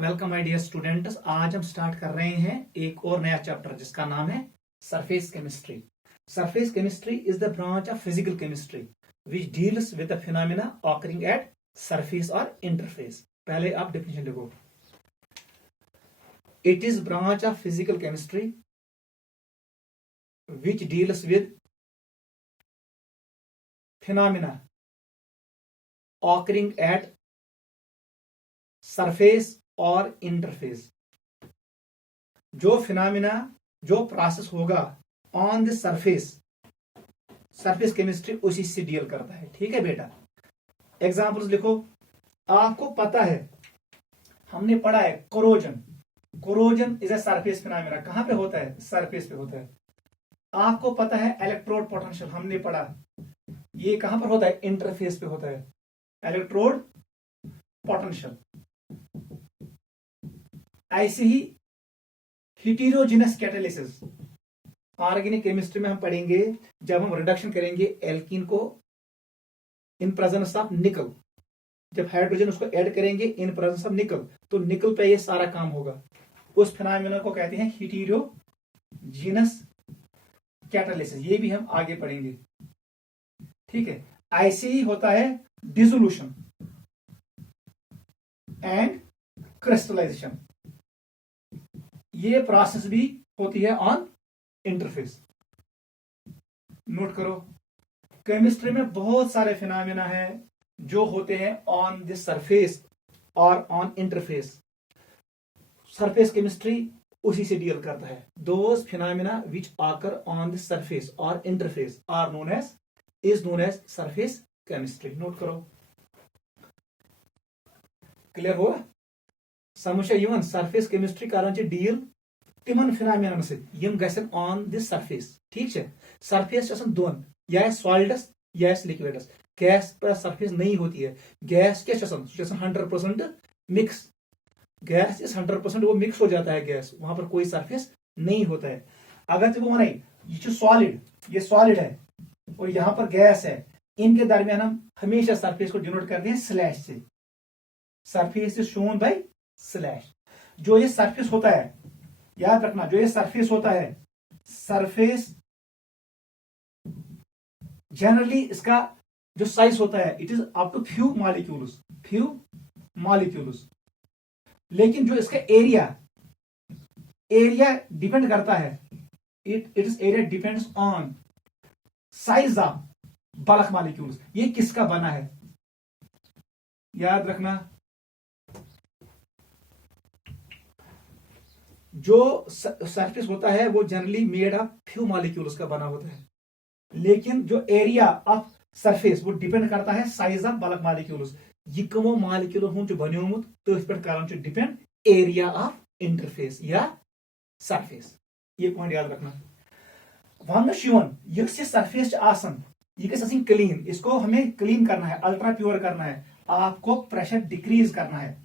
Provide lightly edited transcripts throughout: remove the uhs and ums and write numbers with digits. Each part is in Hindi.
Welcome my dear students. आज हम स्टार्ट कर रहे हैं एक और नया चैप्टर जिसका नाम है surface chemistry. Surface chemistry is the branch of physical chemistry which deals with the phenomena occurring at surface और इंटरफेस। पहले आप डेफिनेशन लिखो। It is branch of physical chemistry which deals with phenomena occurring at surface और इंटरफेस। जो फिनोमेना जो प्रोसेस होगा on the surface, surface chemistry उसी से डील करता है। ठीक है बेटा, एग्जांपल्स लिखो। आपको पता है, हमने पढ़ा है corrosion. Corrosion is a surface phenomena. कहां पे होता है? सरफेस पे होता है। आपको पता है इलेक्ट्रोड पोटेंशियल, हमने पढ़ा। ये कहां पर होता है? इंटरफेस पे होता है, इलेक्ट्रोड पोटेंशियल। ऐसे ही हेटेरोजेनस कैटालिसिस ऑर्गेनिक केमिस्ट्री में हम पढ़ेंगे जब हम रिडक्शन करेंगे एल्कीन को इन प्रेजेंस ऑफ निकल। जब हाइड्रोजन उसको ऐड करेंगे इन प्रेजेंस ऑफ निकल, तो निकल पे ये सारा काम होगा। उस फिनोमेना को कहते हैं हेटेरोजेनस कैटालिसिस। ये भी हम आगे पढ़ेंगे। ठीक है, ऐसे ही होता है डिसोल्यूशन एंड क्रिस्टलाइजेशन। ये प्रोसेस भी होती है ऑन इंटरफेस। नोट करो, केमिस्ट्री में बहुत सारे फिनोमेना हैं जो होते हैं ऑन द सरफेस और ऑन इंटरफेस। सरफेस केमिस्ट्री उसी से डील करता है। Those phenomena which occur on the surface और interface are known as surface chemistry. Note करो, क्लियर हुआ? समझ यह सरफेस केमिस्ट्री कर डील तिमन फिनोमेनन से यम गसन ऑन द सरफेस। ठीक है, सरफेस दोन, या सॉलिडस या लिक्विडस। गैस पर सरफेस नहीं होती है। गैस क्या 100% मिक्स। गैस इज 100% वो मिक्स हो जाता है गैस, वहां पर कोई सरफेस नहीं होता है। अगर तुम वन ये सॉलिड, ये सॉलिड है और यहां पर गैस है, इनके दरमियान हम हमेशा सरफेस को डिनोट करते हैं स्लैश से। Surface is shown by slash. जो ये सरफेस होता है, याद रखना, जो ये सरफेस होता है, सरफेस जनरली इसका जो साइज होता है it is up to few molecules. लेकिन जो इसका एरिया डिपेंड करता है, it is area depends on size of bulk molecules. ये किसका बना है? याद रखना, जो सरफेस होता है वो generally made of few molecules का बना होता है। लेकिन जो एरिया ऑफ सरफेस वो डिपेंड करता है साइज ऑफ बल्क मॉलिक्यूल्स। ये कमो मॉलिक्यूल हूं बनियोमुत तथ पे कर डिपेंड एरिया ऑफ इंटरफेस या सरफेस। ये पॉइंट याद रखना। वन यह सरफेस ये गई क्लीन। इसको हमें क्लीन करना है, अल्ट्रा प्योर करना है। आपको प्रेशर डिक्रीज करना है।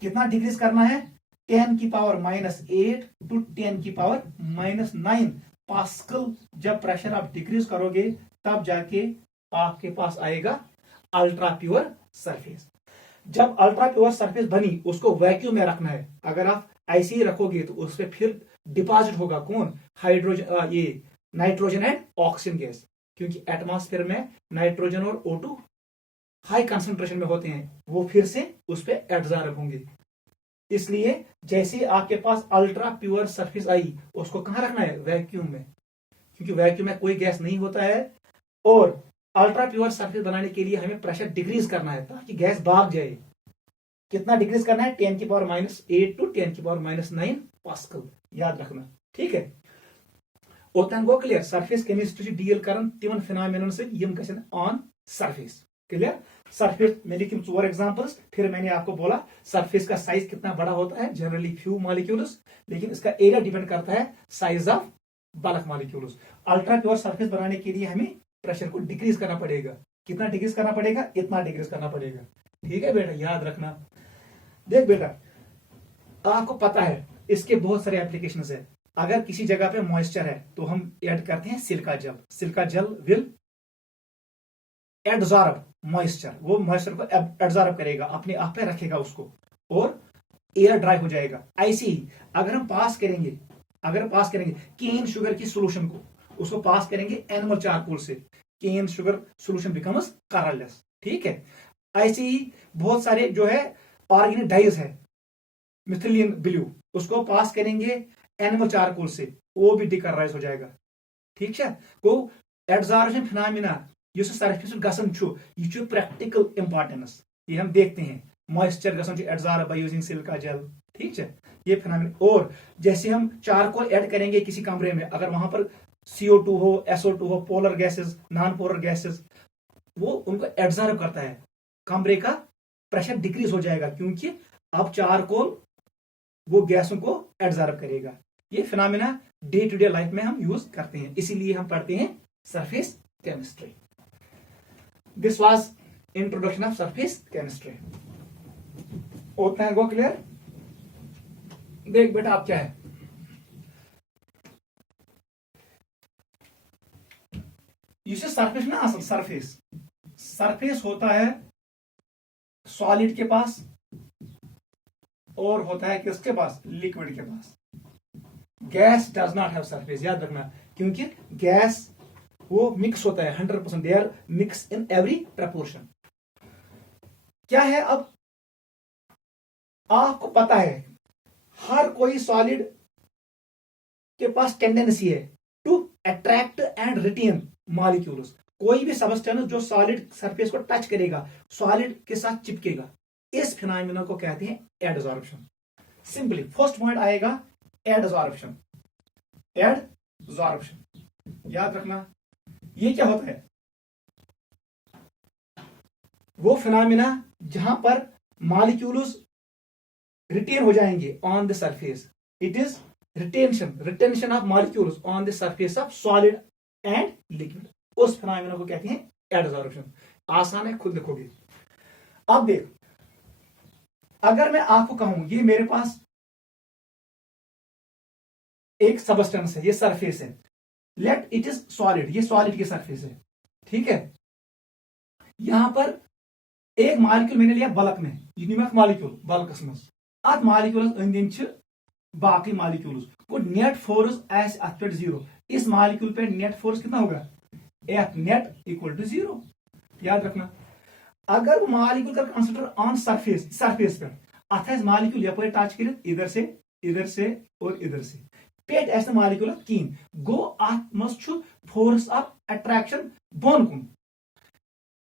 कितना डिक्रीज करना है? 10 की पावर -8 टू 10 की पावर -9 पास्कल। जब प्रेशर आप डिक्रीज करोगे तब जाके आपके पास आएगा अल्ट्रा प्योर सरफेस। जब अल्ट्रा प्योर सरफेस बनी, उसको वैक्यूम में रखना है। अगर आप ऐसे ही रखोगे तो उस पर फिर डिपॉजिट होगा कौन? हाइड्रोजन, ये नाइट्रोजन एंड ऑक्सीजन गैस। क्योंकि एटमॉस्फेयर में नाइट्रोजन और O2 हाई कंसंट्रेशन में होते हैं, वो फिर से उस पर एब्जॉर्ब होंगे। इसलिए जैसे आपके पास अल्ट्रा प्योर सरफेस आई, उसको कहां रखना है? वैक्यूम में। क्योंकि वैक्यूम में कोई गैस नहीं होता है और अल्ट्रा प्योर सरफेस बनाने के लिए हमें प्रेशर डिक्रीज करना है ताकि गैस भाग जाए। कितना डिक्रीज करना है? 10 की पावर -8 टू 10 की पावर -9 पास्कल। याद रखना, ठीक है। ओतन go clear. Surface chemistry deal कर तिमन फिनोमेनन से यम गसन ऑन सरफेस। क्लियर? सरफेस में लिखी 4 एग्जांपल्स। फिर मैंने आपको बोला सरफेस का साइज कितना बड़ा होता है, जनरली फ्यू मॉलिक्यूल्स। लेकिन इसका एरिया डिपेंड करता है size of bulk molecules. Ultra pure surface बनाने के लिए हमें प्रेशर को डिक्रीज करना पड़ेगा। कितना डिक्रीज करना पड़ेगा? इतना डिक्रीज करना पड़ेगा। ठीक है बेटा, याद रखना। देख बेटा, आपको पता है इसके बहुत सारे एप्लीकेशन है। अगर किसी जगह पे मॉइस्चर है तो हम ऐड करते हैं silica gel. Silica jail will absorb moisture, वो मॉइस्चर को एब्जॉर्ब करेगा, अपने आप पे रखेगा उसको, और एयर ड्राई हो जाएगा। ऐसे ही अगर हम पास करेंगे केन शुगर की सोल्यूशन को, उसको पास करेंगे एनिमल चारकोल से, cane sugar solution becomes colourless. ठीक है, ऐसे ही बहुत सारे जो है ऑर्गेनिक डाइज है, मिथिलीन ब्लू, उसको पास करेंगे एनिमल चारकोल से, वो भी डिकलराइज हो जाएगा। ठीक है, गो एडजॉर्प्शन फिनोमेना सरफेस गसन यह प्रैक्टिकल इंपॉर्टेंस, ये हम देखते हैं मॉइस्चर गसन adsorb by using silica gel. ठीक है, ये फिनोमेना। और जैसे हम चारकोल ऐड करेंगे किसी कमरे में, अगर वहां पर CO2 हो, SO2 हो, polar gases, non polar gases, वो उनको एडजॉर्ब करता है, कमरे का प्रेशर डिक्रीज हो जाएगा, क्योंकि अब चारकोल वो गैसों को एडजॉर्ब करेगा। ये phenomena day to day life में हम यूज करते हैं, इसीलिए हम पढ़ते हैं surface chemistry. This was introduction of surface chemistry. उतना गो क्लियर? देख बेटा आप क्या है, इसे सरफेस ना, असल सरफेस होता है सॉलिड के पास और होता है किसके पास, लिक्विड के पास। Gas does not have surface, याद रखना, क्योंकि गैस वो मिक्स होता है 100%, they are mix in every proportion. क्या है, अब आपको पता है हर कोई सॉलिड के पास टेंडेंसी है to attract and retain molecules. कोई भी सबस्टेंस जो सॉलिड सरफेस को टच करेगा, सॉलिड के साथ चिपकेगा, इस फिनोमेना को कहते हैं एडजॉर्प्शन। सिंपली फर्स्ट पॉइंट आएगा एडजॉर्प्शन। याद रखना, ये क्या होता है, वो फिनोमेना जहां पर मॉलिक्यूल्स रिटेन हो जाएंगे on the surface, it is retention of molecules on the surface of solid and liquid, उस फिनोमेना को कहते हैं एडजॉर्प्शन। आसान है, खुद लिखोगे। अब देख, अगर मैं आपको कहूं ये मेरे पास एक सबस्टेंस है, ये सरफेस है, लेट इट इज सॉलिड, ये सॉलिड की सरफेस है। ठीक है, यहां पर एक मॉलिक्यूल मैंने लिया बल्क में, यूनिमक मॉलिक्यूल बल्कस में, अत मॉलिक्यूलस अंदर बाकी मॉलिक्यूल्स को नेट फोर्स आस अत पे 0, इस मॉलिक्यूल पे नेट फोर्स कितना होगा, F नेट इक्वल टू 0। याद रखना, अगर वो मॉलिक्यूल का कंसिडर ऑन सरफेस पे, अथ मॉलिक्यूल यपर टच कर, इधर से और इधर से, पेट ऐसे मॉलिक्यूल कीन गो, अत मज फोर्स ऑफ अट्रैक्शन बोन कुन,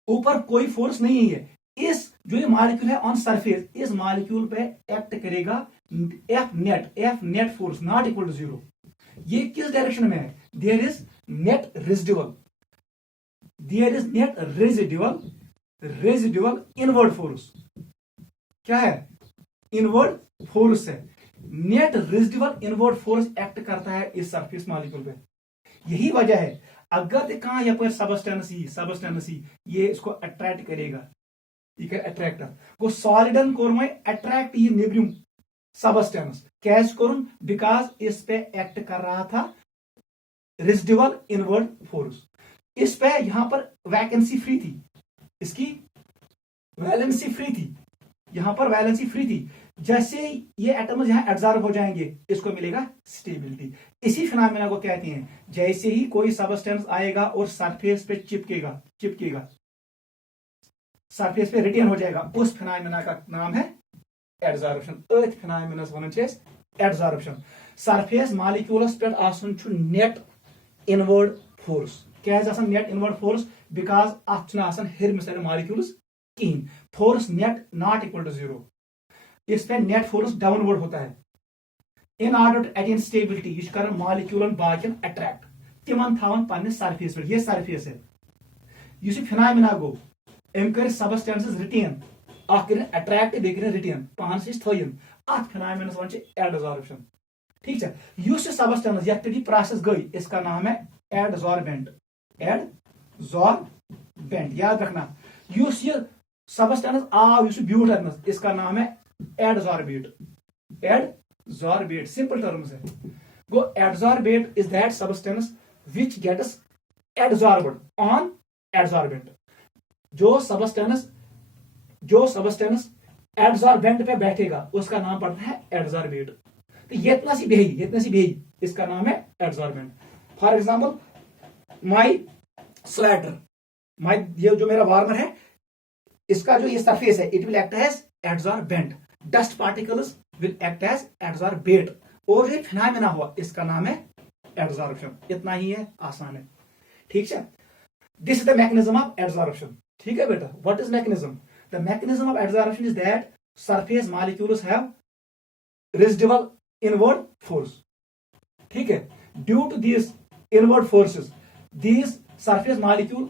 ऊपर कोई फोर्स नहीं है। इस जो ये मॉलिक्यूल है ऑन सरफेस, इस मॉलिक्यूल पे एक्ट करेगा F net force not equal to 0। ये किस डायरेक्शन में है, there is net residual inward force. क्या है, इनवर्ड फोर्स है, net residual inward force act करता है इस सरफेस मॉलिक्यूल पे। यही वजह है, अगर कहां यपर सबस्टेंस ये इसको अट्रैक्ट करेगा, ये कर अट्रैक्टर गो सॉलिडन कोर में अट्रैक्ट ये नेब्रिम सबस्टेंस, कैच करुन, बिकॉज इस पे एक्ट कर रहा था रेजिडुअल इनवर्ड फोर्स। इस पे यहां पर वैकेंसी फ्री थी, इसकी वैलेंसी फ्री थी, यहां पर वैलेंसी फ्री थी। जैसे ये एटम्स यहां एब्जॉर्ब हो जाएंगे, इसको मिलेगा स्टेबिलिटी। इसी फिनोमेना को कहते हैं, जैसे ही कोई सबस्टेंस आएगा और सरफेस पे चिपकेगा सरफेस पे रिटेन हो जाएगा, उस फिनोमेना का नाम है एडजॉर्प्शन। अर्थ फिनोमेनस वनन एडजॉर्प्शन। सरफेस मॉलिक्यूलस पे आसन नेट इनवर्ड फोर्स, क्या नेट इनवर्ड फोर्स, बिकॉज अत हेरम सारे मॉलिक्यूल्स कहीं, force net not equal to 0। इस पे नेट फोर्स डाउनवर्ड होता है। In order to attain stability, यह कर मॉलिक्यूलन बाकियन अट्रैक्ट, तिमन थावन पन्ने सरफेस पे, ये सरफेस है। यह फिनोमेना गो, अम कर सबस्टेंसेस रिटेन, अट्रैक्ट बेकर रिटेन, पानस थन, अत फिनोमेनस वन एडजॉर्प्शन। ठीक है, इस सबस्टेंस ये प्रोसेस गई, इसका नाम है एडजॉर्बेंट। याद रखना, इस ये सबस्टेंस आव ब्यूट अतन, इसका नाम है एडजॉर्बेट। सिंपल टर्म्स है। गो adsorbate is that substance which gets adsorbed on adsorbent. जो सबस्टेंस एडजॉर्बेंट पे बैठेगा उसका नाम पड़ता है एडजॉर्बेट। तो ये इतना सी बेही इसका नाम है adsorbent. For example my sweater, my ये जो मेरा वार्मर है इसका जो ये सरफेस है it will act as adsorbent, dust particles will act as adsorbate, और ये फिनोमेना हुआ इसका नाम है एडजॉर्प्शन। इतना ही है, आसान है, ठीक है। This is the mechanism of adsorption, ठीक है बेटा। What is mechanism? The mechanism of adsorption is that surface molecules have residual inward force, ठीक है। Due to this inward forces this surface molecule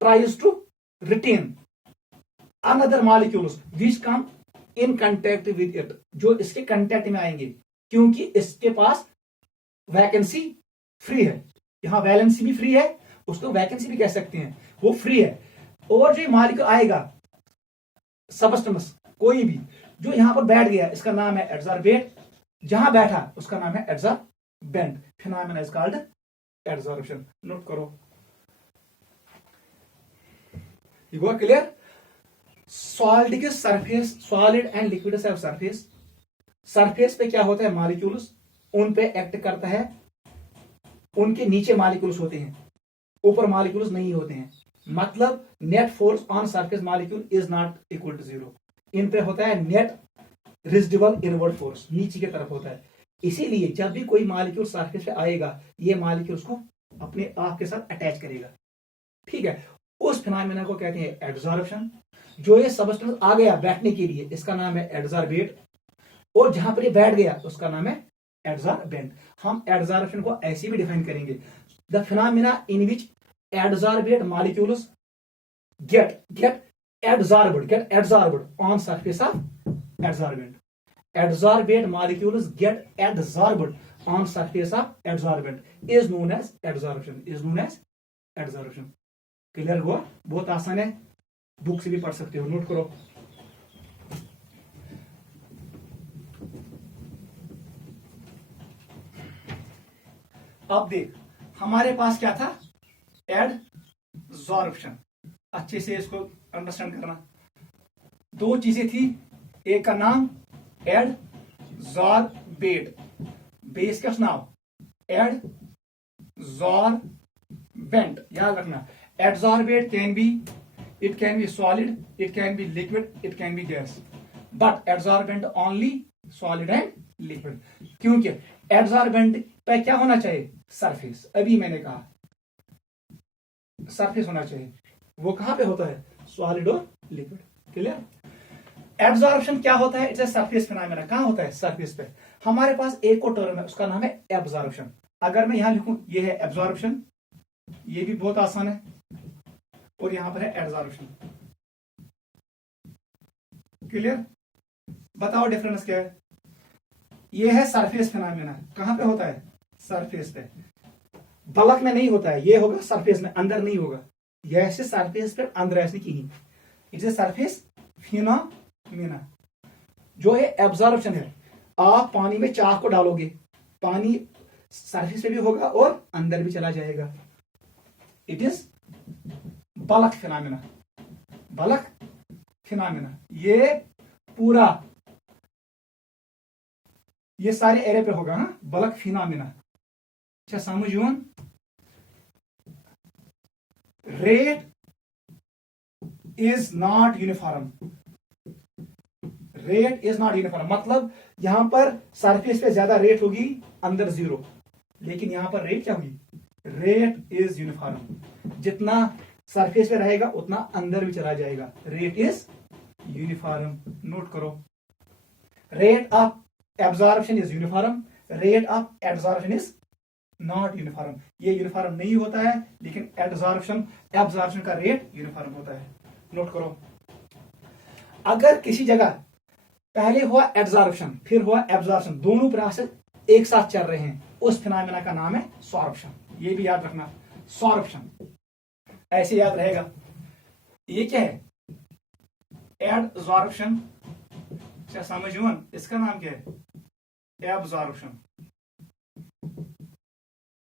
tries to retain another molecules which come in contact with it, जो इसके कांटेक्ट में आएंगे, क्योंकि इसके पास वैकेंसी फ्री है। यहां वैलेंसी भी फ्री है, उसको वैकेंसी भी कह सकते हैं, वो फ्री है। और जो मॉलिक्यूल आएगा सबस्टेंस कोई भी जो यहां पर बैठ गया इसका नाम है एडजॉर्बेट, जहां बैठा उसका नाम है adsorbent. Phenomena is called adsorption. Note करो, ये हुआ क्लियर। सॉलिड के surface, solid and liquid surface, surface पे क्या होता है मॉलिक्यूल्स उन पे एक्ट करता है, उनके नीचे मॉलिक्यूल्स होते हैं, ऊपर मॉलिक्यूल्स नहीं होते हैं। मतलब net force on surface molecule is not equal to zero, इन पे होता है नेट रेसिडुअल इनवर्ड फोर्स, नीचे की तरफ होता है। इसीलिए जब भी कोई मॉलिक्यूल सरफेस पे आएगा ये मॉलिक्यूल्स को अपने आप के साथ अटैच करेगा, ठीक है। उस फिनोमेना को कहते हैं एडजॉर्प्शन। जो ये सबस्टेंस आ गया बैठने के लिए इसका नाम है एडजॉर्बेट, और जहां पर ये बैठ गया उसका नाम है एडजॉर्बेंट। हम एडजॉर्प्शन को ऐसे भी डिफाइन करेंगे, the phenomena in which adsorbate molecules get adsorbed on surface of adsorbent. Adsorbate molecules get adsorbed on surface of adsorbent is known as adsorption. Clear हुआ? बहुत आसान है, बुक से भी पढ़ सकते हो, नोट करो। अब देख हमारे पास क्या था, एडजॉर्प्शन। अच्छे से इसको अंडरस्टैंड करना। दो चीजें थी, एक का नाम एडजॉर्बेट, बेस का नाम एडजॉर्बेंट, याद रखना। Adsorbate can be solid, it can be liquid, it can be gas, but adsorbent only solid and liquid। क्योंकि adsorbent पे क्या होना चाहिए, सरफेस। अभी मैंने कहा सरफेस होना चाहिए, वो कहां पे होता है, सॉलिड और लिक्विड। क्लियर? एब्जॉर्प्शन क्या होता है, इट्स अ सरफेस फिनोमेना। कहां होता है, सरफेस पे। हमारे पास एक और टर्म है उसका नाम है एब्जॉर्प्शन। अगर मैं यहां लिखूं ये है एब्जॉर्प्शन, ये भी बहुत आसान है, और यहां पर है एडजॉर्प्शन। क्लियर? बताओ डिफरेंस क्या है। ये है सरफेस फिनोमेना, कहां पे होता है, सरफेस पे। बल्क में नहीं होता है, ये होगा सरफेस में, अंदर नहीं होगा। ये ऐसे सरफेस पे अंदर ऐसे की नहीं, इट्स ए सरफेस फिनोमेना। जो है एब्जॉर्प्शन है, आप पानी में चाक को डालोगे, पानी सरफेस पे भी होगा और अंदर भी चला जाएगा। It is bulk phenomena, bulk phenomena. ये पूरा ये सारे एरिया पे होगा, हाँ, बल्क फिनोमेना। अच्छा समझ यून। Rate is not uniform, rate is not uniform मतलब यहां पर सरफेस पे ज्यादा रेट होगी, अंदर जीरो, लेकिन यहां पर रेट क्या होगी, रेट इज यूनिफॉर्म। जितना सरफेस पे रहेगा उतना अंदर भी चला जाएगा, रेट इज यूनिफॉर्म। नोट करो, rate of absorption is uniform, rate of adsorption is not uniform. ये यूनिफॉर्म नहीं होता है, लेकिन एब्जॉर्प्शन का रेट यूनिफॉर्म होता है। नोट करो, अगर किसी जगह पहले हुआ एब्जॉर्प्शन फिर हुआ एब्जॉर्प्शन, दोनों प्रोसेस एक साथ चल रहे हैं, उस फिनोमेना का नाम है सॉर्प्शन। ये भी याद रखना, सॉर्प्शन ऐसे याद रहेगा। ये क्या है, एडजॉर्प्शन। क्या समझ, इसका नाम क्या है, एब्जॉर्प्शन।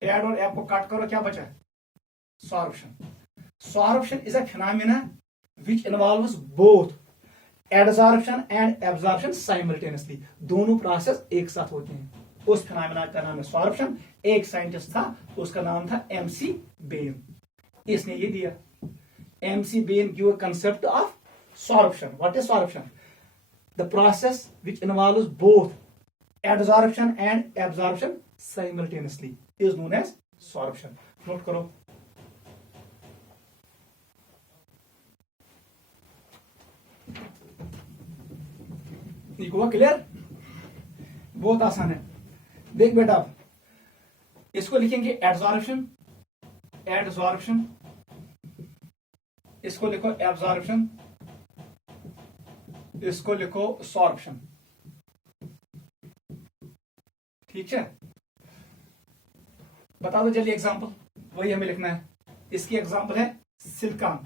एड और एब को काट करो, क्या बचा, sorption. Sorption is a phenomena which involves both adsorption and absorption simultaneously, दोनों प्रोसेस एक साथ होते हैं। उस फिनोमेना का नाम है सॉर्प्शन। एक साइंटिस्ट था, उसका नाम था एमसी बेन, इसने ये दिया। McBain give a concept of sorption. What is sorption? The process which involves both adsorption and absorption simultaneously is known as sorption. Note करो। हुआ क्लियर? बहुत आसान है। देख बेटा, इसको लिखेंगे एडजॉर्प्शन, एडजॉर्प्शन, इसको लिखो एब्जॉर्प्शन, इसको लिखो सॉर्प्शन। ठीक है, बता दो जल्दी एग्जांपल, वही हमें लिखना है। इसकी एग्जांपल है silicon,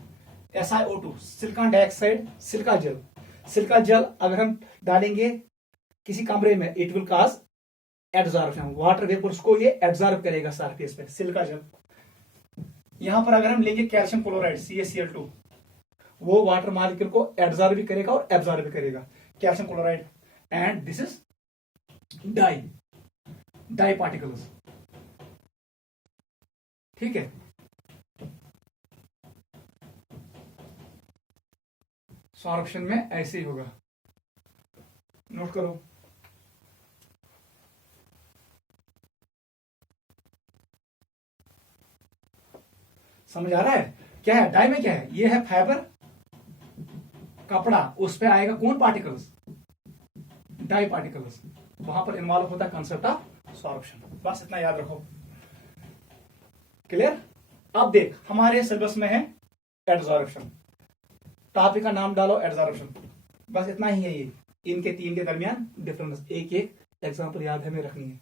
SiO2, silicon dioxide, silica gel. Silica gel अगर हम डालेंगे किसी कमरे में, it will cause adsorption, water vapours को ये एब्जॉर्ब करेगा सरफेस पे, सिलिका जेल। यहां पर अगर हम लेंगे कैल्शियम क्लोराइड CaCl2, वो वाटर मॉलिक्यूल को एब्जॉर्ब भी करेगा और एब्जॉर्ब भी करेगा, calcium chloride. And this is dye particles. ठीक है, सॉर्प्शन में ऐसे ही होगा। नोट करो। समझ आ रहा है? क्या है डाई में? क्या है? ये है फाइबर, कपड़ा, उस पे आएगा कौन? Particles, dye particles. वहां पर इन्वॉल्व होता है कंसेप्ट ऑफ सॉर्प्शन। बस इतना याद रखो। क्लियर? अब देख, हमारे सिलेबस में है एडजॉर्प्शन, टॉपिक का नाम डालो एडजॉर्प्शन, बस इतना ही है। ये इनके तीन के दरमियान डिफरेंस, एक एक एग्जांपल याद हमें रखनी है।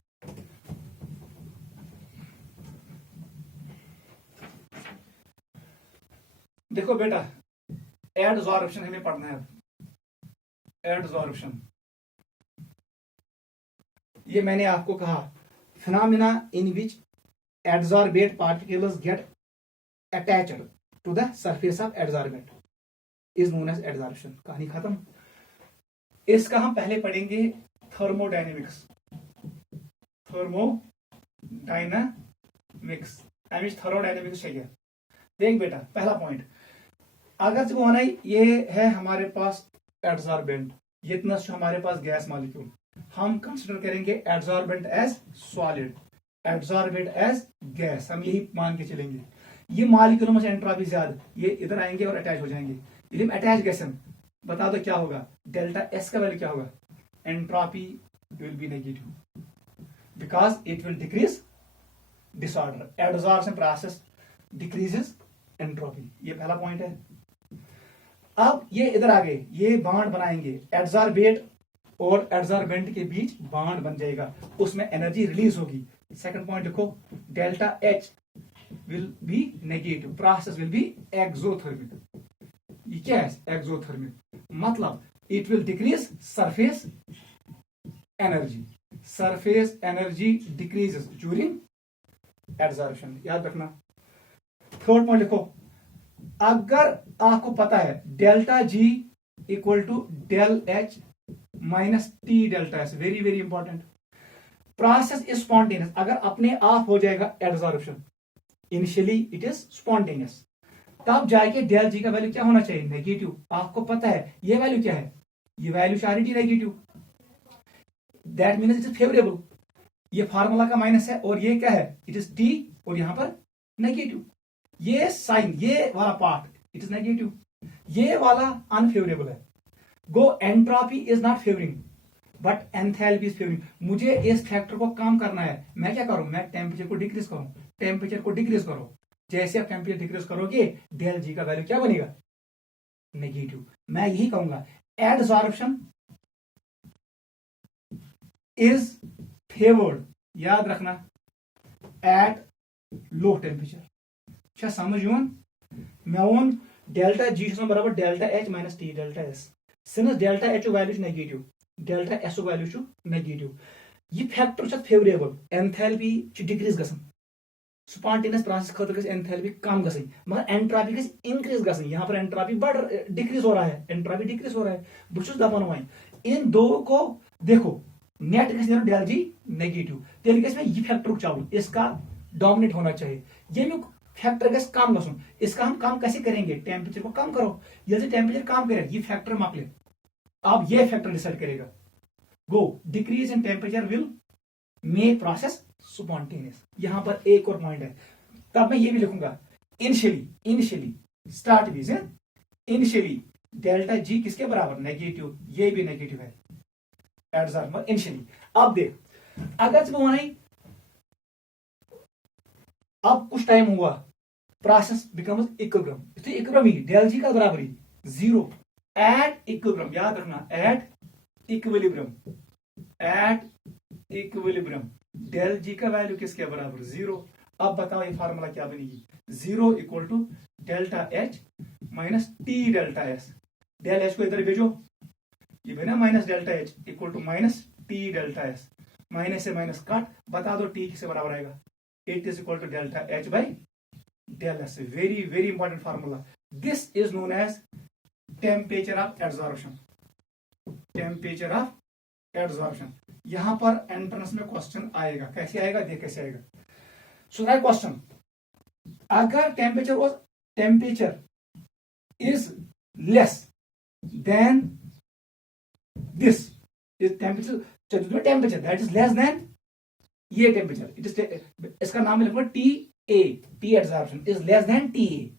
देखो बेटा, एडजॉर्प्शन हमें पढ़ना है। एडजॉर्प्शन, ये मैंने आपको कहा, phenomena in which adsorbate particles get attached to the surface of adsorbent is known as adsorption. कहानी खत्म। इसका हम पहले पढ़ेंगे थर्मोडायनेमिक्स, थर्मोडायनामिक्स, थर्मोडायनेमिक्स चाहिए। देख बेटा, पहला पॉइंट, अगर जो होना ये है हमारे पास एडजॉर्बेंट, ये इतना हमारे पास गैस मॉलिक्यूल, हम कंसिडर करेंगे adsorbent as solid, adsorbent as gas, हम यही मान के चलेंगे। ये मॉलिक्यूल में एंट्रोपी ज्यादा, ये इधर आएंगे और अटैच हो जाएंगे। यदि अटैच गैस, बता दो क्या होगा? डेल्टा एस का वैल्यू क्या होगा? Entropy will be negative because it will decrease disorder. Adsorption process decreases entropy. ये पहला पॉइंट है। अब ये इधर आ गए, ये बॉन्ड बनाएंगे, एडजॉर्बेट और एडजॉर्बेंट के बीच बॉन्ड बन जाएगा, उसमें एनर्जी रिलीज होगी। सेकंड पॉइंट लिखो, delta H will be negative, process will be exothermic. ये क्या है? एक्सोथर्मिक मतलब it will decrease surface energy, surface energy decreases during adsorption, याद रखना। थर्ड पॉइंट लिखो, अगर आपको पता है delta G equal to del H minus T delta S, very very important, process is spontaneous, अगर अपने आप हो जाएगा adsorption, initially it is spontaneous, तब जाके डेल जी का वैल्यू क्या होना चाहिए? नेगेटिव। आपको पता है ये वैल्यू क्या है? ये value charity negative, that means it is favourable. ये फार्मूला का माइनस है और ये क्या है? इट इज टी और यहां पर नेगेटिव। ये साइन, ये वाला पार्ट इट इज नेगेटिव, ये वाला अनफेवरेबल है। Go entropy is not favouring but enthalpy is favouring. मुझे इस फैक्टर को कम करना है, मैं क्या करूं? मैं टेम्परेचर को डिक्रीज करूं। टेम्परेचर को डिक्रीज करो, जैसे आप टेम्परेचर डिक्रीज करोगे डेल जी का वैल्यू क्या बनेगा? नेगेटिव। मैं यही कहूंगा एडजॉर्प्शन इज फेवर्ड, याद रखना, एट लो टेम्परेचर। क्या समझ मैं डेल्टा जी बराबर delta H minus T delta S, since delta H value negative, delta S value negative, ये फैक्टर फेवरेबल, एंथैल्पी डिक्रीज गसन। स्पॉन्टेनियस प्रोसेस खतर गई एंथैल्पी कम गई मगर एंट्रोपी गई इंक्रीज गई। यहाँ पर एंट्रोपी बढ़ डिक्रीज हो रहा है, एंट्रोपी डिक्रीज हो रहा है। बहुत दपान वह इन दो को देखो नेट गई डेल जी नेगेटिव तेल गई ये फैक्टर चलन इसका डोमिनेट होना चाहिए। ये फैक्टर गई कम गुन इसका हम कम कैसे करेंगे, टेम्परेचर को कम करो। ये टेम्परेचर कम करे ये फैक्टर मकले अब ये फैक्टर डिसाइड करेगा। Go decrease in temperature will make process spontaneous. यहां पर एक और पॉइंट है, तब मैं ये भी लिखूंगा initially start with initially delta G किसके बराबर नेगेटिव, ये भी नेगेटिव है एडजॉर्ब इनिशियली। अब देख अगर अब कुछ टाइम हुआ प्रोसेस बिकम्स इक्विलिब्रियम, तो इक्विलिब्रियम ही डेल जी का बराबर ही जीरो एट इक्विलिब्रियम। याद रखना एट इक्विलिब्रियम डेल जी का वैल्यू किसके बराबर जीरो। अब बताओ ये फार्मूला क्या बनेगी, zero equal to delta H minus T delta S. Del H को इधर भेजो, ये बना minus delta H equal to minus T delta S. Minus से माइनस काट, बता दो टी किससे बराबर आएगा, it is equal to delta H by del S. Very very important formula. This is known as temperature of adsorption, temperature of adsorption. यहां पर एंट्रेंस में क्वेश्चन आएगा, कैसे आएगा देख कैसे आएगा। सो दैट क्वेश्चन अगर temperature is less than this is temperature that is less than ये टेम्परेचर, इट इज इसका नाम लिखो T A, T adsorption is less than T A.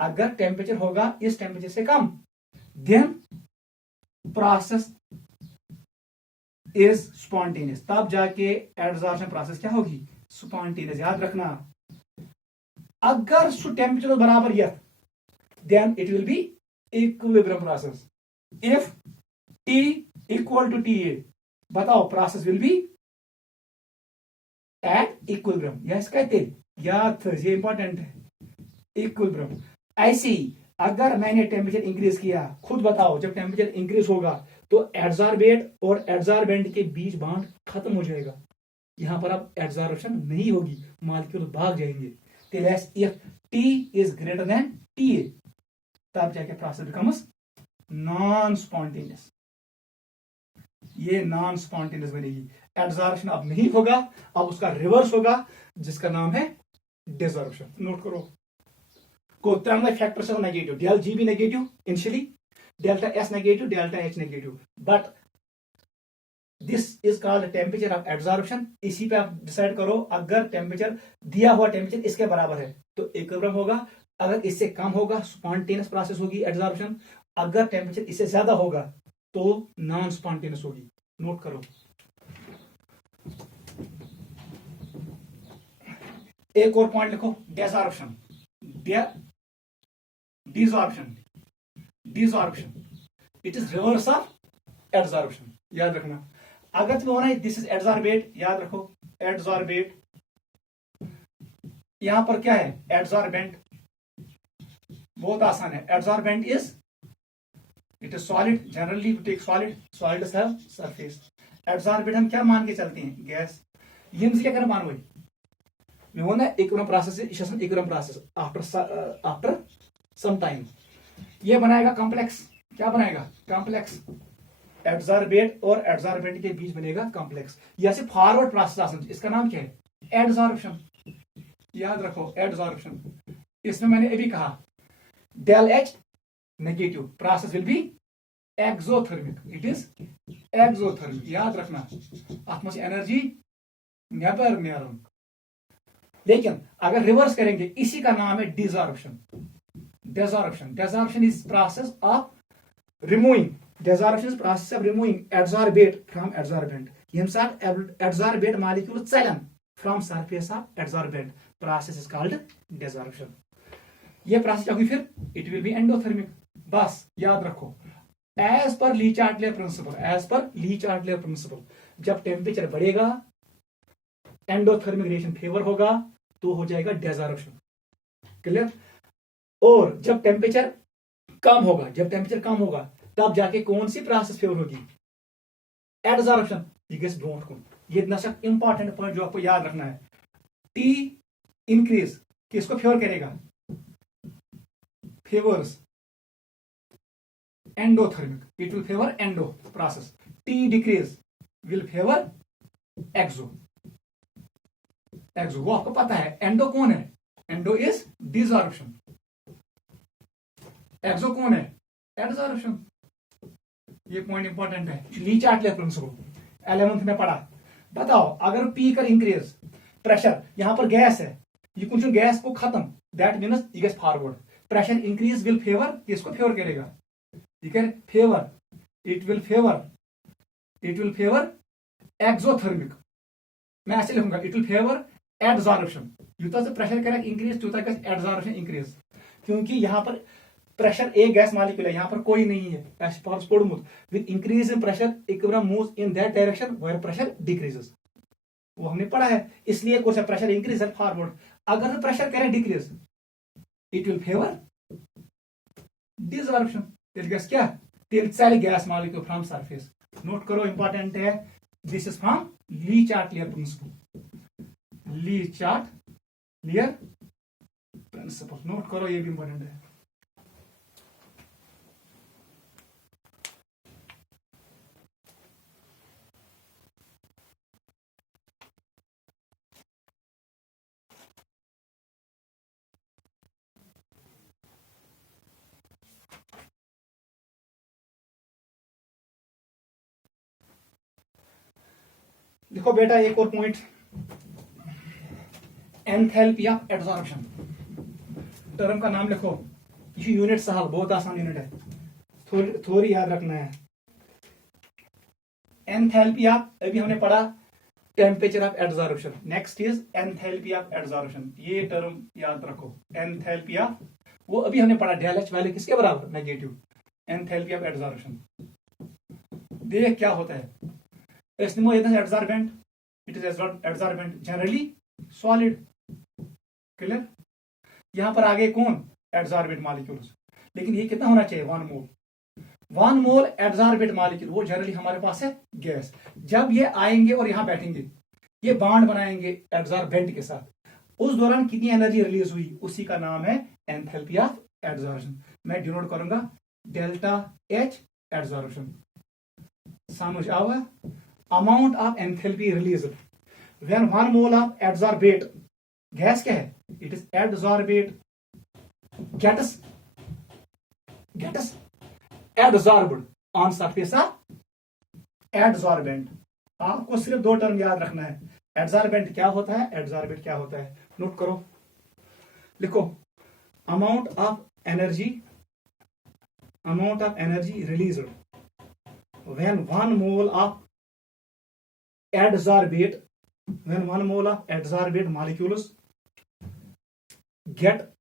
अगर टेम्परेचर होगा इस टेम्परेचर से कम देन प्रोसेस इज स्पॉन्टेनियस, तब जाके एडजॉर्प्शन प्रोसेस क्या होगी स्पॉन्टेनियस। याद रखना अगर टेम्परेचर बराबर यह then it will be equilibrium process. If T equal to T A बताओ process will be at equilibrium. Yes कहते याद ये इंपॉर्टेंट है इक्विलिब्रियम। ऐसे ही अगर मैंने टेम्परेचर इंक्रीज किया, खुद बताओ जब टेम्परेचर इंक्रीज होगा तो एडजॉर्बेट और एडजॉर्बेंट के बीच बॉन्ड खत्म हो जाएगा। यहां पर अब एडजॉर्प्शन नहीं होगी, मॉलिक्यूल भाग जाएंगे। If T is greater than T A तब जाके प्रोसेस बिकम्स नॉन स्पॉन्टेनियस, ये नॉन स्पॉन्टेनियस बनेगी। एडजॉर्प्शन अब नहीं होगा, अब उसका रिवर्स होगा जिसका नाम है डिसॉर्प्शन। नोट करो को त्रिनों फैक्टर्स ऑफ नेगेटिव, डेल जी भी negative initially, delta S negative, delta H negative, but this is called temperature of adsorption. इसी पे आप डिसाइड करो अगर टेम्परेचर दिया हुआ टेम्परेचर इसके बराबर है तो इक्विलिब्रियम होगा, अगर इससे कम होगा स्पॉन्टेनियस प्रोसेस होगी एडजॉर्प्शन, अगर टेम्परेचर इससे ज्यादा होगा तो नॉन स्पॉन्टेनियस होगी। नोट करो एक और पॉइंट लिखो desorption, desorption it is reverse of adsorption. याद रखना अगर तुम्हें होना है दिस इज एडजॉर्बेट, याद रखो एडजॉर्बेट, यहां पर क्या है एडजॉर्बेंट, बहुत आसान है। Adsorbent is it is solid, generally we take solid, solids have surface. Adsorbent हम क्या मान के चलते हैं गैस, ये क्या करना मान वही equilibrium process equilibrium process after some time ये बनाएगा कॉम्प्लेक्स, क्या बनाएगा कॉम्प्लेक्स, एडजॉर्बेट और एडजॉर्बेंट के बीच बनेगा कॉम्प्लेक्स। यह से फॉरवर्ड प्रोसेस, इसका नाम क्या है एडजॉर्प्शन। याद रखो एडजॉर्प्शन, इसमें मैंने अभी कहा del H negative process will be exothermic, it is exothermic. याद रखना अत मज एनर्जी नेबर नेरन, लेकिन अगर रिवर्स करेंगे इसी का नाम है desorption. Desorption is process of removing, desorption is process of removing adsorbate from adsorbent. यम साथ एडजॉर्बेट मॉलिक्यूल चलन from surface of adsorbent, process is called desorption. ये प्रोसेस क्या हुई फिर, इट विल बी एंडोथर्मिक। बस याद रखो एज पर ली चार्टलियर प्रिंसिपल, एज पर ली चार्टलियर प्रिंसिपल, जब टेम्परेचर बढ़ेगा एंडोथर्मिक रिएक्शन फेवर होगा तो हो जाएगा डिसॉर्प्शन। क्लियर। और जब टेम्परेचर कम होगा, जब टेम्परेचर कम होगा तब जाके कौन सी प्रोसेस फेवर होगी एडजॉर्प्शन। ये गेस ब्रोंट को, ये नशक इंपॉर्टेंट पॉइंट जो आपको याद रखना है। टी इंक्रीज किसको फेवर करेगा, favours endothermic, it will favour endo process. T decrease will favour exo. Exo वो आपको पता है, एंडो कौन है, एंडो इज डिसॉर्प्शन, एक्सो कौन है, एडसॉर्प्शन। ये पॉइंट इंपॉर्टेंट है, ली चार्ट प्रिंसिपल 11th में पढ़ा। बताओ अगर पी कर इंक्रीज प्रेशर, यहां पर गैस है, ये कुछ गैस को खत्म, दैट मीन्स ये gas forward, pressure increase will favour, किसको फेवर करेगा, ठीक है, favour, it will favour exothermic. मैं ऐसे लिखूंगा, it will favour adsorption. Utah से प्रेशर करेगा इंक्रीज तो एडसॉर्प्शन इंक्रीज, क्योंकि यहां पर प्रेशर एक गैस मॉलिक्यूल है, यहां पर कोई नहीं है, एज पोडमुत with increase in pressure equilibrium moves in that direction where pressure decreases. वो हमने पढ़ा है, इसलिए कोर्स है प्रेशर इंक्रीज एंड फॉरवर्ड। अगर प्रेशर करे decrease, it will favour desorption. Till gas क्या, till cell gas molecule from surface. Note करो, इंपॉर्टेंट है, this is from le Chatelier principle, le Chatelier principle. Note करो, ये भी इंपॉर्टेंट है। देखो बेटा एक और point, enthalpy of adsorption. Term का नाम लिखो, ये यूनिट सहल, बहुत आसान यूनिट है, थोड़ी याद रखना है। एंथैल्पी ऑफ, अभी हमने पढ़ा temperature of adsorption, next is enthalpy of adsorption. ये टर्म याद रखो, एंथैल्पी ऑफ, वो अभी हमने पढ़ा डेल एच वैल्यू किसके बराबर, नेगेटिव। एंथैल्पी ऑफ एडसॉर्प्शन, देख क्या होता है, adsorbent, it is adsorbent generally solid, clear. यहां पर आगे कौन, एडसॉर्बेंट मॉलिक्यूल्स, लेकिन ये कितना होना चाहिए, 1 मोल। 1 मोल एडसॉर्बेंट मॉलिक्यूल, वो जनरली हमारे पास है गैस। जब ये आएंगे और यहां बैठेंगे, ये बॉन्ड बनाएंगे एडसॉर्बेंट के साथ, उस दौरान कितनी एनर्जी रिलीज हुई, उसी का नाम है एंथैल्पी ऑफ एडसॉर्प्शन। मैं डिनोट करूंगा डेल्टा एच एडसॉर्प्शन। समझ आवा, amount of enthalpy released when 1 mole of adsorbate, gas क्या है, it is adsorbate gets adsorbed on surface of adsorbent। आपको सिर्फ 2 टर्म याद रखना है, एडसॉर्बेंट क्या होता है, एडसॉर्बेट क्या होता है। नोट करो, लिखो, amount of energy released when 1 mole of adsorbate, when 1 mole of adsorbate molecules get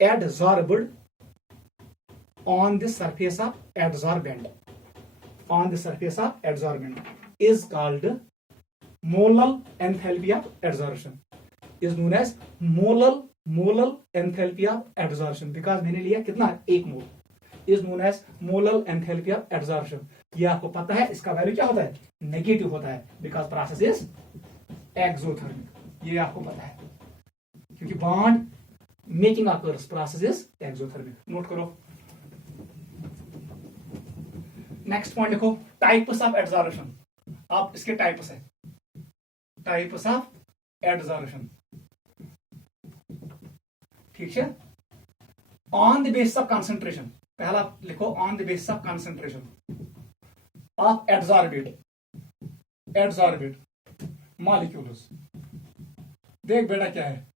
adsorbed on the surface of adsorbent, is called molal enthalpy of adsorption, is known as molal enthalpy of adsorption, because मैंने लिया कितना, 1 मोल, is known as molal enthalpy of adsorption। ये आपको पता है, इसका वैल्यू क्या होता है, नेगेटिव होता है, बिकॉज प्रोसेस इज एक्सोथर्मिक। ये आपको पता है, क्योंकि bond making occurs, process is exothermic. Note करो, नेक्स्ट पॉइंट देखो, टाइप्स ऑफ एडसॉर्प्शन। आप इसके टाइप्स है, टाइप्स ऑफ एडसॉर्प्शन, ठीक है। On the basis of concentration, पहला लिखो, on the basis of concentration of adsorbate molecules. देख बेटा क्या है,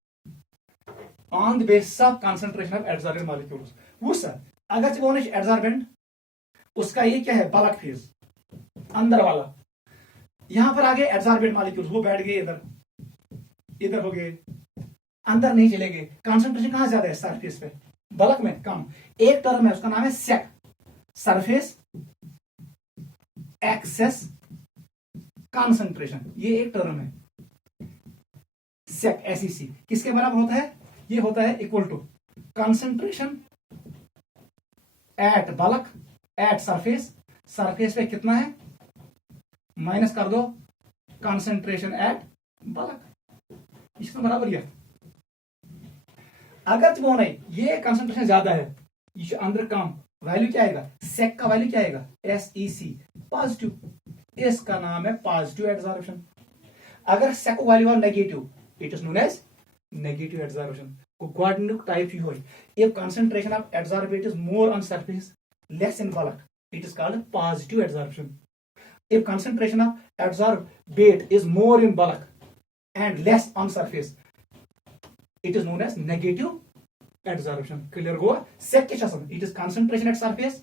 on the basis of concentration of adsorbate molecules. वो सर अगर से वो एडसॉर्बेंट, उसका ये क्या है, बल्क फेज, अंदर वाला। यहां पर आगे एडसॉर्बेट मॉलिक्यूल्स, वो बैठ गए इधर हो गए, अंदर नहीं चलेंगे। कंसंट्रेशन कहां ज्यादा है, सरफेस पे, बल्क में कम। एक टर्म है, उसका नाम है सेक, सरफेस एक्सेस कंसंट्रेशन, ये एक टर्म है, सेक, एसईसी। किसके बराबर होता है, ये होता है equal to concentration at bulk at surface, surface पे कितना है, माइनस कर दो कंसंट्रेशन एट बलक यह बराबर यह अगर तुम वन ये कंसंट्रेशन ज्यादा है ये अंदर कम वैल्यू क्या आएगा सेक का वैल्यू क्या आएगा SEC पॉजिटिव इसका नाम है पॉजिटिव एडसॉर्प्शन अगर सेक value negative it is known as negative adsorption गोडनिक type if concentration of adsorbate is more on surface less in bulk it is called positive adsorption if concentration of adsorbate is more in bulk and less on surface it is known as negative adsorption clear go sec it is concentration at surface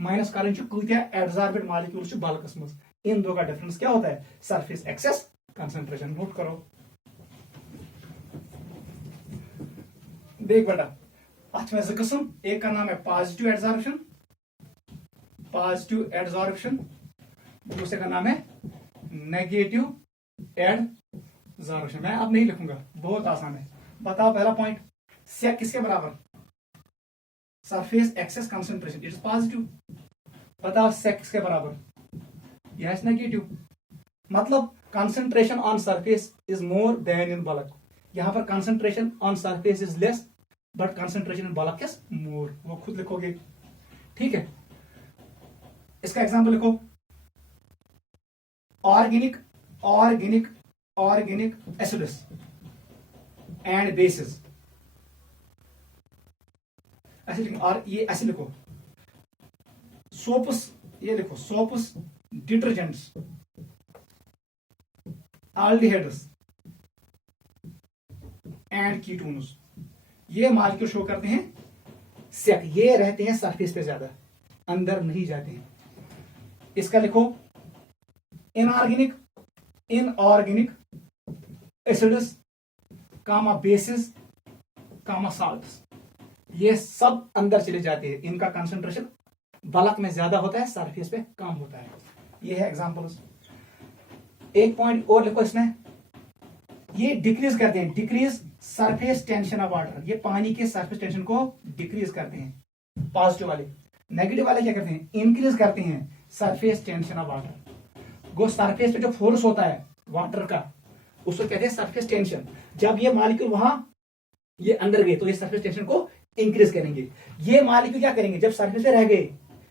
minus करें kūtya adsorbate molecule bulk मज इन दो का डिफरेंस क्या होता है surface excess concentration नोट करो देख बेटा अच में किस्म एक का नाम है पॉजिटिव एडसॉर्प्शन दूसरे का नाम है नेगेटिव एडसॉर्प्शन मैं अब नहीं लिखूंगा बहुत आसान है बताओ पहला पॉइंट सेक किसके बराबर surface excess concentration it is positive बताओ सेक किसके बराबर यस नेगेटिव मतलब concentration on surface is more than in bulk यहां पर concentration on surface is less but concentration in bulk is more वो खुद लिखोगे ठीक है इसका एग्जांपल लिखो ऑर्गेनिक एसिड्स एंड बेसिस ऐसे और ये ऐसे लिखो सोप्स ये लिखो soaps detergents aldehydes and ketones ये मालिक्यूल शो करते हैं सेक ये रहते हैं सरफेस पे ज्यादा अंदर नहीं जाते हैं इसका लिखो इनऑर्गेनिक एसिड्स कामा बेसिस कामा साल्ट्स ये सब अंदर चले जाते हैं इनका कंसंट्रेशन बल्क में ज्यादा होता है सरफेस पे कम होता है ये है एग्जांपल्स एक पॉइंट और लिखो इसमें ये डिक्रीज करते हैं decrease surface tension of water ये पानी के सरफेस टेंशन को डिक्रीज करते हैं पॉजिटिव वाले नेगेटिव वाले क्या करते हैं इंक्रीज करते हैं सरफेस टेंशन ऑफ वाटर वो सरफेस पे जो फोर्स होता है वाटर का उसको कहते हैं सरफेस टेंशन जब ये मॉलिक्यूल वहां ये अंदर गए तो ये सरफेस टेंशन को इंक्रीज करेंगे ये मॉलिक्यूल क्या करेंगे जब सरफेस पे रह गए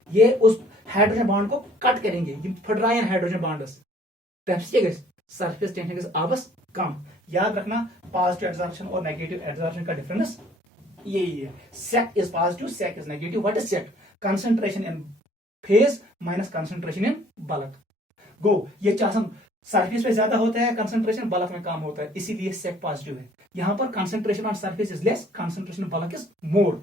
ये उस हाइड्रोजन बॉन्ड को कट करेंगे ये फट रहा है हाइड्रोजन बॉन्ड सरफेस टेंशन आपस कम याद रखना पॉजिटिव एडसॉर्प्शन और नेगेटिव एडसॉर्प्शन का डिफरेंस यही है सेक इज पॉजिटिव सेक इज नेगेटिव व्हाट इज सेक concentration in phase minus concentration in bulk go ये चाहम सरफेस पे ज्यादा होता है कंसंट्रेशन बल्क में कम होता है इसीलिए सेक पॉजिटिव है यहां पर concentration on surface is less concentration bulk is more